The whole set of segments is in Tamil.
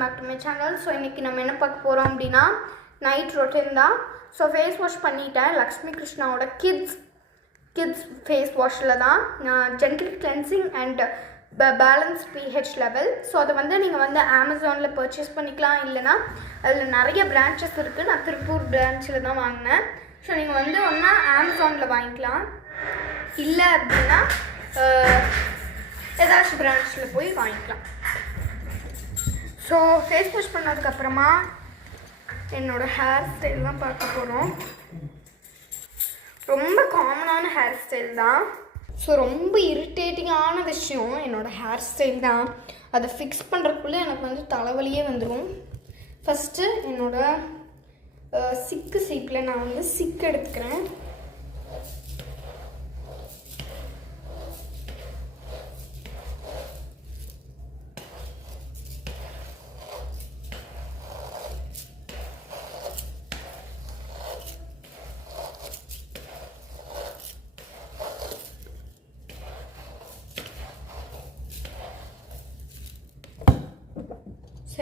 Welcome back to my channel. So இன்றைக்கி நம்ம என்ன பார்க்க போகிறோம் அப்படின்னா நைட் ரொட்டீன் தான். ஸோ ஃபேஸ் வாஷ் பண்ணிட்டேன். லக்ஷ்மி கிருஷ்ணாவோட கிட்ஸ் ஃபேஸ் வாஷில் தான் gentle cleansing and balance pH level. So அதை நீங்கள் அமேசானில் பர்ச்சேஸ் பண்ணிக்கலாம். இல்லைனா அதில் நிறைய பிரான்ச்சஸ் இருக்குது. நான் திருப்பூர் பிரான்ச்சில் தான் வாங்கினேன். ஸோ நீங்கள் ஒன்றா அமேசானில் வாங்கிக்கலாம், இல்லை அப்படின்னா ஏதாச்சும் பிரான்ச்சில் போய் வாங்கிக்கலாம். ஸோ ஃபேஸ் வாஷ் பண்ணதுக்கப்புறமா என்னோடய ஹேர் ஸ்டைல் தான் பார்க்க போகிறோம். ரொம்ப காமனான ஹேர் ஸ்டைல் தான். ஸோ ரொம்ப இரிட்டேட்டிங்கான விஷயம் என்னோடய ஹேர் ஸ்டைல் தான். அதை ஃபிக்ஸ் பண்ணுறதுக்குள்ளே எனக்கு தலைவலியே வந்துடும். ஃபஸ்ட்டு என்னோடய சிக்கு சீப்பில் நான் சிக்கு எடுத்துக்கிறேன்.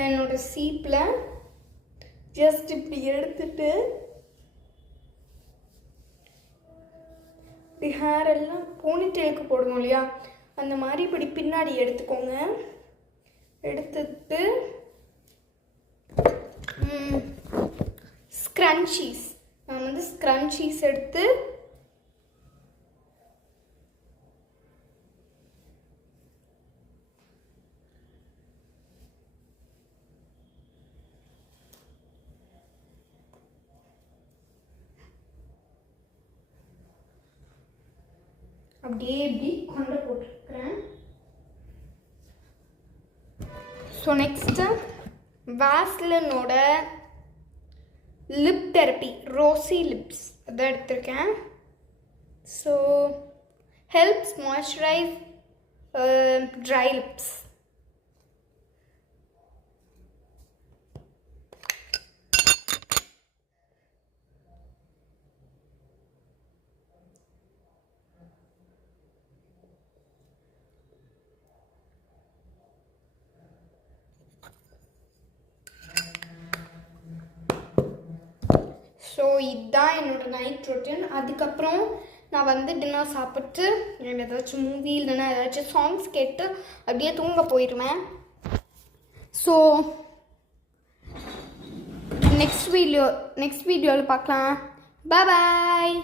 என்னோடய சீப்பில் ஜஸ்ட் இப்படி எடுத்துட்டு இப்படி ஹேர் எல்லாம் போனிடெயிலுக்கு போடணும் இல்லையா, அந்த மாதிரி இப்படி பின்னாடி எடுத்துக்கோங்க. எடுத்துட்டு ஸ்க்ரன்ச்சீஸ், நான் ஸ்க்ரன்ச்சீஸ் எடுத்து அப்படியே இப்படி கொண்டு போட்டுருக்கிறேன். ஸோ நெக்ஸ்ட்டு வாஸ்லினோட லிப் தெரப்பி ரோசி லிப்ஸ் அதை எடுத்திருக்கேன். So helps moisturize dry lips. So இதுதான் என்னோடய நைட் ரொட்டீன். அதுக்கப்புறம் நான் டின்னர் சாப்பிட்டு ஏதாச்சும் மூவி இல்லைன்னா ஏதாச்சும் சாங்ஸ் கேட்டு அப்படியே தூங்க போயிடுவேன். ஸோ நெக்ஸ்ட் வீடியோவில் பார்க்கலாம். பாய்.